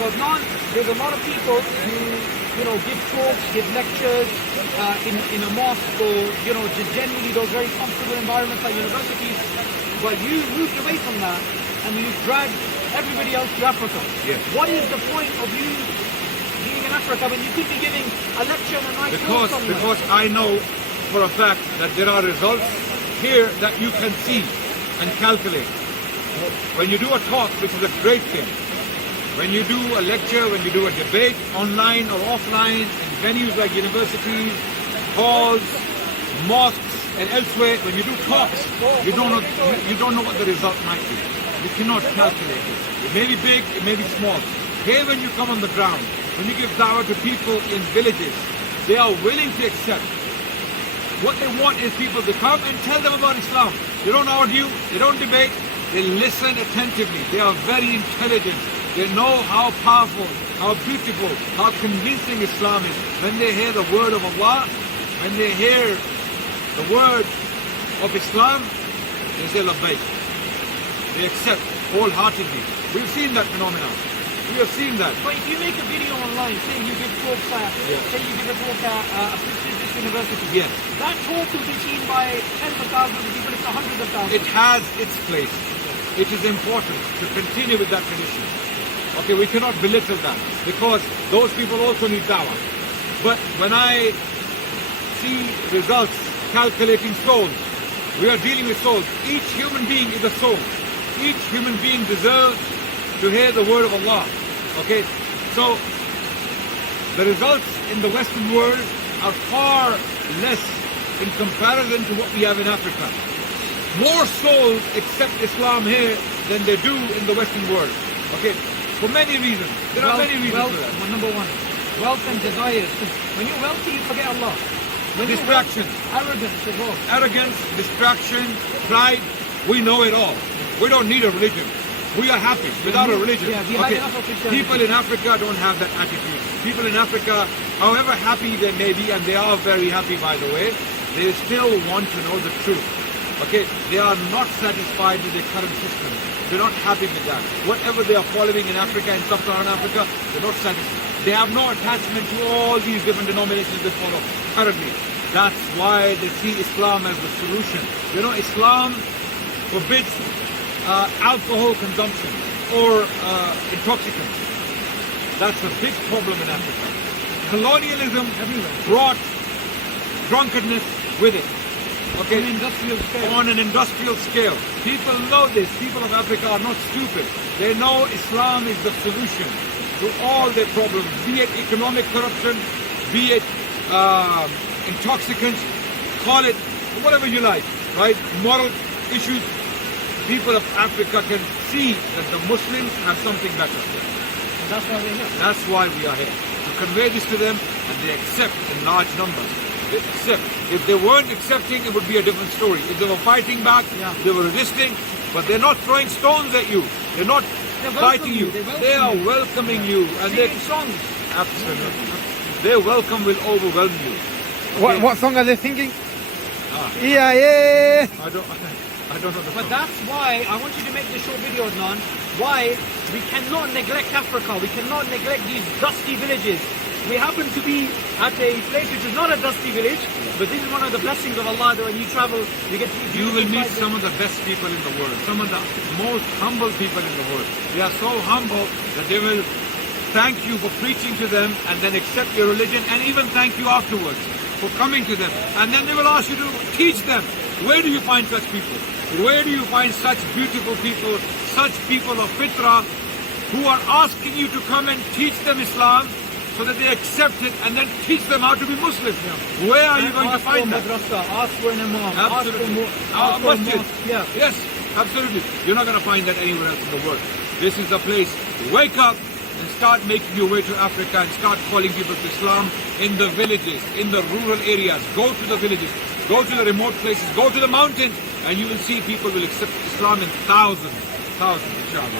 So there's a lot of people who, give talks, give lectures in a mosque or, just generally those very comfortable environments like universities. But you moved away from that and you dragged everybody else to Africa. Yes. What is the point of you being in Africa when you could be giving a lecture and a nice talk somewhere? Because I know for a fact that there are results here that you can see and calculate. When you do a talk, which is a great thing, when you do a lecture, when you do a debate, online or offline, in venues like universities, halls, mosques, and elsewhere, when you do talks, you don't know what the result might be. You cannot calculate it. It may be big, it may be small. Here, when you come on the ground, when you give dawah to people in villages, they are willing to accept. What they want is people to come and tell them about Islam. They don't argue, they don't debate, they listen attentively. They are very intelligent. They know how powerful, how beautiful, how convincing Islam is. When they hear the word of Allah, when they hear the word of Islam, they say labbaik. They accept wholeheartedly. We've seen that phenomenon. We have seen that. But if you make a video online, say you give talks say you give a talk at a prestigious university, yes, that talk will be seen by tens of thousands of people, if not hundreds of thousands. It has its place. It is important to continue with that tradition. Okay, we cannot belittle that because those people also need dawah. But when I see results calculating souls, we are dealing with souls. Each human being is a soul. Each human being deserves to hear the word of Allah. Okay, so the results in the Western world are far less in comparison to what we have in Africa. More souls accept Islam here than they do in the Western world. Okay, for many reasons. There are many reasons for that. Well, number one, wealth and desires. When you're wealthy, you forget Allah. When Distraction. Arrogance as well. Arrogance, distraction, pride, we know it all. We don't need a religion. We are happy without a religion. Yeah, we have enough of Christianity. People in Africa don't have that attitude. People in Africa, however happy they may be, and they are very happy by the way, they still want to know the truth. Okay, they are not satisfied with the current system. They're not happy with that. Whatever they are following in Africa and sub-Saharan Africa, they're not satisfied. They have no attachment to all these different denominations they follow currently. That's why they see Islam as the solution. Islam forbids alcohol consumption or intoxicants. That's a big problem in Africa. Colonialism brought drunkenness with it. Okay, on an industrial scale. People know this. People of Africa are not stupid. They know Islam is the solution to all their problems, be it economic corruption, be it intoxicants, call it whatever you like, right? Moral issues. People of Africa can see that the Muslims have something better. And that's why they're here. That's why we are here. To convey this to them, and they accept in large numbers. They accept. If they weren't accepting, it would be a different story. If they were fighting back, they were resisting, but they're not throwing stones at you. They're not fighting you. They are welcoming you. And singing songs. Absolutely. Their welcome will overwhelm you. Okay? What song are they singing? I don't know the But song. that's why I want you to make this short video, Adnan. Why we cannot neglect Africa. We cannot neglect these dusty villages. We happen to be at a place which is not a dusty village, but this is one of the blessings of Allah that when you travel, you get to You will meet some of the best people in the world, some of the most humble people in the world. They are so humble that they will thank you for preaching to them and then accept your religion and even thank you afterwards for coming to them. And then they will ask you to teach them. Where do you find such people? Where do you find such beautiful people, such people of fitrah who are asking you to come and teach them Islam so that they accept it and then teach them how to be Muslim? Where are you going to find that? Ask for an imam. Absolutely. Ask for a Masjid. mosque. Yeah. Yes, absolutely. You're not going to find that anywhere else in the world. This is the place. Wake up and start making your way to Africa and start calling people to Islam in the villages, in the rural areas. Go to the villages, go to the remote places, go to the mountains, and you will see people will accept Islam in thousands, inshallah.